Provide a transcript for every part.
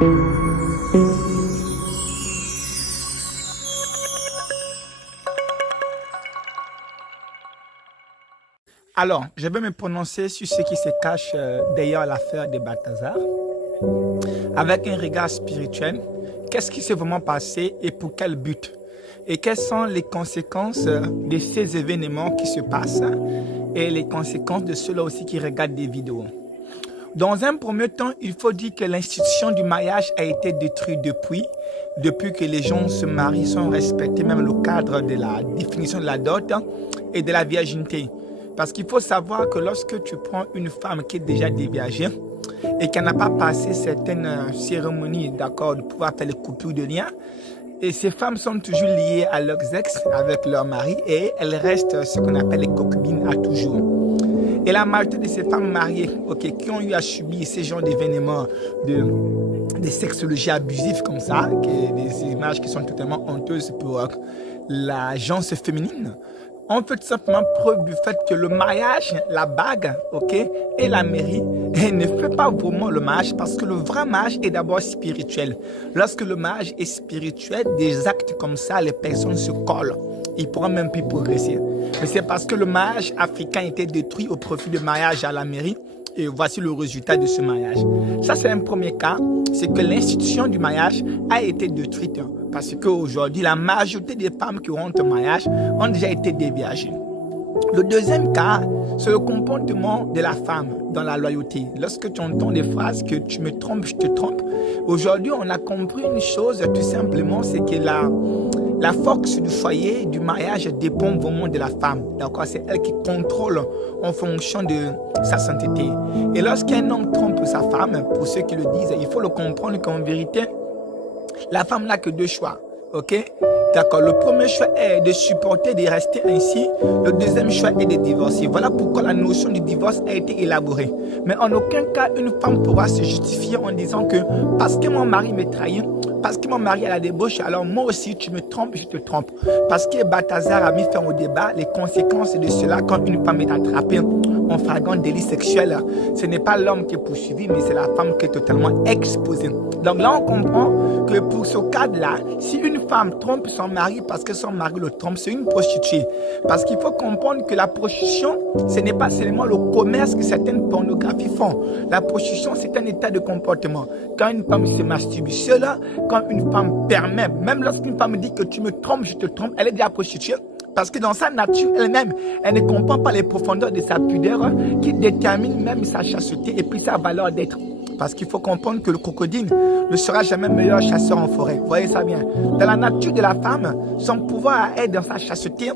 Alors, je vais me prononcer sur ce qui se cache derrière l'affaire de Balthazar. Avec un regard spirituel, qu'est-ce qui s'est vraiment passé et pour quel but? Et quelles sont les conséquences de ces événements qui se passent et les conséquences de ceux-là aussi qui regardent des vidéos? Dans un premier temps, il faut dire que l'institution du mariage a été détruite depuis que les gens se marient sans respecter même le cadre de la définition de la dot et de la virginité. Parce qu'il faut savoir que lorsque tu prends une femme qui est déjà déviagée et qui n'a pas passé certaines cérémonies, d'accord, de pouvoir faire les coupures de liens, et ces femmes sont toujours liées à leurs ex avec leur mari et elles restent ce qu'on appelle les concubines à toujours. Et la majorité de ces femmes mariées, qui ont eu à subir ces genres d'événements de sexologie abusive comme ça, des images qui sont totalement honteuses pour la genre féminine, on fait tout simplement preuve du fait que le mariage, la bague, et la mairie ne fait pas vraiment le mariage parce que le vrai mariage est d'abord spirituel. Lorsque le mariage est spirituel, des actes comme ça, les personnes se collent. Ils ne pourront même plus progresser. Mais c'est parce que le mariage africain était détruit au profit du mariage à la mairie. Et voici le résultat de ce mariage. Ça, c'est un premier cas. C'est que l'institution du mariage a été détruite. Parce qu'aujourd'hui, la majorité des femmes qui ont un mariage ont déjà été déviagées. Le deuxième cas, c'est le comportement de la femme dans la loyauté. Lorsque tu entends des phrases que tu me trompes, je te trompe. Aujourd'hui, on a compris une chose tout simplement, c'est que la force du foyer, du mariage dépend vraiment de la femme. D'accord, c'est elle qui contrôle en fonction de sa sainteté. Et lorsqu'un homme trompe sa femme, pour ceux qui le disent, il faut le comprendre qu'en vérité, la femme n'a que deux choix. D'accord, le premier choix est de supporter, de rester ainsi. Le deuxième choix est de divorcer. Voilà pourquoi la notion du divorce a été élaborée. Mais en aucun cas, une femme pourra se justifier en disant que parce que mon mari me trahit, parce que mon mari a la débauche, alors moi aussi tu me trompes, je te trompe. Parce que Balthazar a mis fin au débat, les conséquences de cela quand une femme est attrapée en flagrant délit sexuel, ce n'est pas l'homme qui est poursuivi, mais c'est la femme qui est totalement exposée. Donc là, on comprend que pour ce cadre-là, si une femme trompe son mari parce que son mari le trompe, c'est une prostituée. Parce qu'il faut comprendre que la prostitution, ce n'est pas seulement le commerce que certaines pornographies font. La prostitution, c'est un état de comportement. Quand une femme se masturbe seule, quand une femme permet, même lorsqu'une femme dit que tu me trompes, je te trompe, elle est déjà prostituée. Parce que dans sa nature elle-même, elle ne comprend pas les profondeurs de sa pudeur qui détermine même sa chasteté et puis sa valeur d'être. Parce qu'il faut comprendre que le crocodile ne sera jamais meilleur chasseur en forêt. Vous voyez ça bien. Dans la nature de la femme, son pouvoir est dans sa chasteté,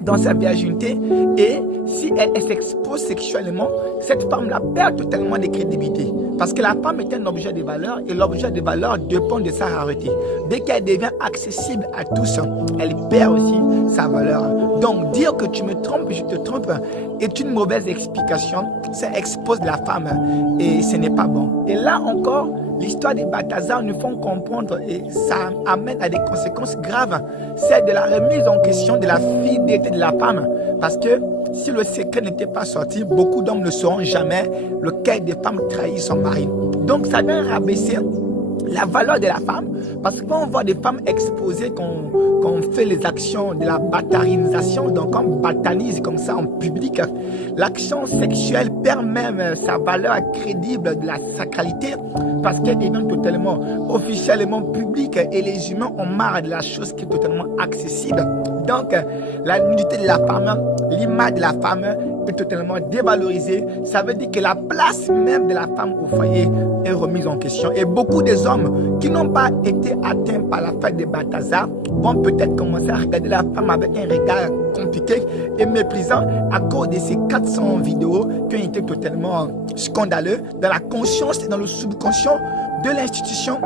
dans sa virginité. Et si elle s'expose sexuellement, cette femme-là perd totalement de crédibilité. Parce que la femme est un objet de valeur et l'objet de valeur dépend de sa rareté. Dès qu'elle devient accessible à tous, elle perd aussi sa valeur. Donc dire que tu me trompes, je te trompe est une mauvaise explication. Ça expose la femme et ce n'est pas bon. Et là encore, l'histoire de Balthazar nous font comprendre et ça amène à des conséquences graves. C'est de la remise en question de la fidélité de la femme. Parce que si le secret n'était pas sorti, beaucoup d'hommes ne sauront jamais lequel des femmes trahit son mari. Donc ça vient rabaisser la valeur de la femme, parce qu'on voit des femmes exposées qu'on fait les actions de la batarisation, donc on batarise comme ça en public. L'action sexuelle perd même sa valeur crédible de la sacralité parce qu'elle devient totalement officiellement publique et les humains ont marre de la chose qui est totalement accessible. Donc la nudité de la femme, l'image de la femme est totalement dévalorisée. Ça veut dire que la place même de la femme au foyer est remise en question. Et beaucoup des hommes qui n'ont pas été atteints par la fête de Balthazar vont peut-être commencer à regarder la femme avec un regard compliqué et méprisant à cause de ces 400 vidéos qui ont été totalement scandaleux dans la conscience et dans le subconscient de l'institution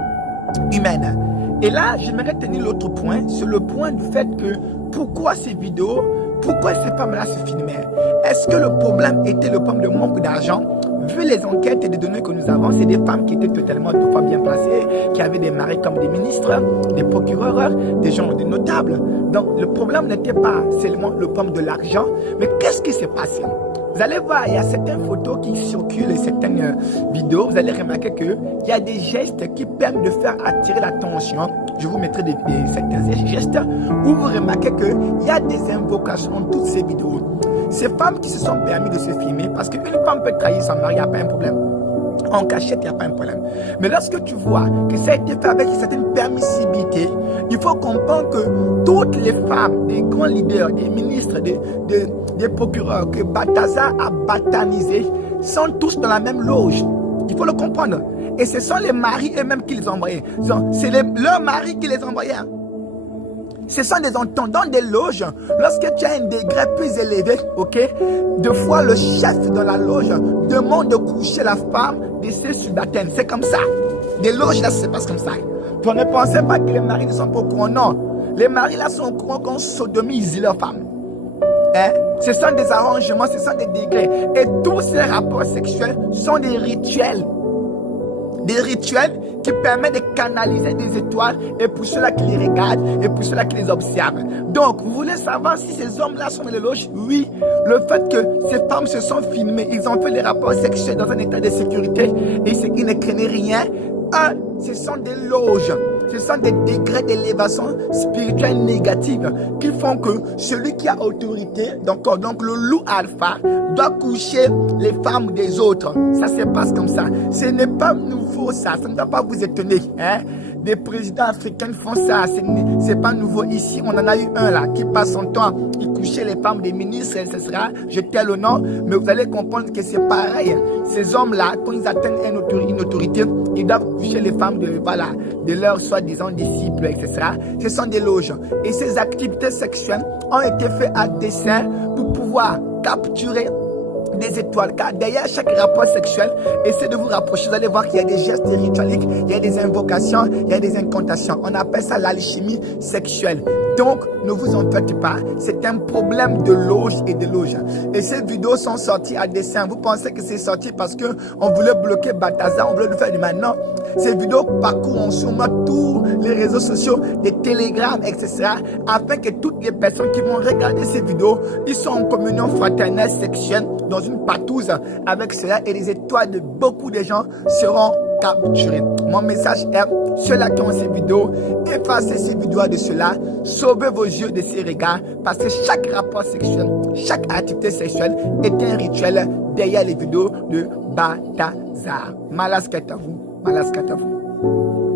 humaine. Et là, j'aimerais tenir l'autre point, c'est le point du fait que pourquoi ces vidéos, pourquoi ces femmes-là se filmaient? Est-ce que le problème était le problème de manque d'argent? Vu les enquêtes et les données que nous avons, c'est des femmes qui étaient totalement deux fois bien placées, qui avaient des maris comme des ministres, des procureurs, des gens, des notables. Donc le problème n'était pas seulement le problème de l'argent, mais qu'est-ce qui s'est passé? Vous allez voir, il y a certaines photos qui circulent et certaines vidéos. Vous allez remarquer qu'il y a des gestes qui permettent de faire attirer l'attention. Je vous mettrai certains gestes où vous remarquez qu'il y a des invocations dans toutes ces vidéos. Ces femmes qui se sont permis de se filmer, parce qu'une femme peut trahir son mari, il n'y a pas un problème. En cachette, il n'y a pas un problème. Mais lorsque tu vois que ça a été fait avec une certaine permissibilité, il faut comprendre que toutes les femmes, des grands leaders, des ministres, des procureurs que Balthazar a baptisés sont tous dans la même loge. Il faut le comprendre. Et ce sont les maris eux-mêmes qui les envoyaient. C'est leurs maris qui les envoyaient. Ce sont des ententes dans des loges. Lorsque tu as un degré plus élevé, ok, deux fois le chef dans la loge demande de coucher la femme de ses subalternes. C'est comme ça. Des loges là, ça se passe comme ça. Vous ne pensez pas que les maris ne sont pas au courant. Non. Les maris là sont au courant qu'on sodomise leur femme. Hein? Ce sont des arrangements, ce sont des degrés. Et tous ces rapports sexuels sont des rituels. Des rituels qui permettent de canaliser des étoiles et pour ceux-là qui les regardent et pour ceux-là qui les observent. Donc, vous voulez savoir si ces hommes-là sont dans les loges? Oui. Le fait que ces femmes se sont filmées, ils ont fait des rapports sexuels dans un état de sécurité et ils ne craignaient rien. Ce sont des loges. Ce sont des degrés d'élévation spirituelle négative qui font que celui qui a autorité, donc le loup alpha, doit coucher les femmes des autres. Ça se passe comme ça. Ce n'est pas nouveau ça. Ça ne doit pas vous étonner. Hein? Des présidents africains font ça. C'est pas nouveau ici. On en a eu un là qui passe son temps. Il couchait les femmes des ministres. Ce sera, je tais le nom. Mais vous allez comprendre que c'est pareil. Ces hommes-là, quand ils atteignent une autorité, ils doivent coucher les femmes de leurs soi-disant disciples, etc. Ce sont des loges. Et ces activités sexuelles ont été faites à dessein pour pouvoir capturer des étoiles, car derrière chaque rapport sexuel, essayez de vous rapprocher, vous allez voir qu'il y a des gestes ritualiques, il y a des invocations, il y a des incantations. On appelle ça l'alchimie sexuelle. Donc, ne vous en faites pas, c'est un problème de loge et de loge. Et ces vidéos sont sorties à dessein. Vous pensez que c'est sorti parce qu'on voulait bloquer Balthazar, on voulait le faire du mal. Non, ces vidéos parcourent sur tous les réseaux sociaux, des télégrammes, etc. afin que toutes les personnes qui vont regarder ces vidéos, ils sont en communion fraternelle sexuelle dans une patouze avec cela et les étoiles de beaucoup de gens seront capturées. Mon message est, ceux-là qui ont ces vidéos, effacez ces vidéos de cela, sauvez vos yeux de ces regards, parce que chaque rapport sexuel, chaque activité sexuelle est un rituel derrière les vidéos de Balthazar. Malaskat à vous, malaskat à vous.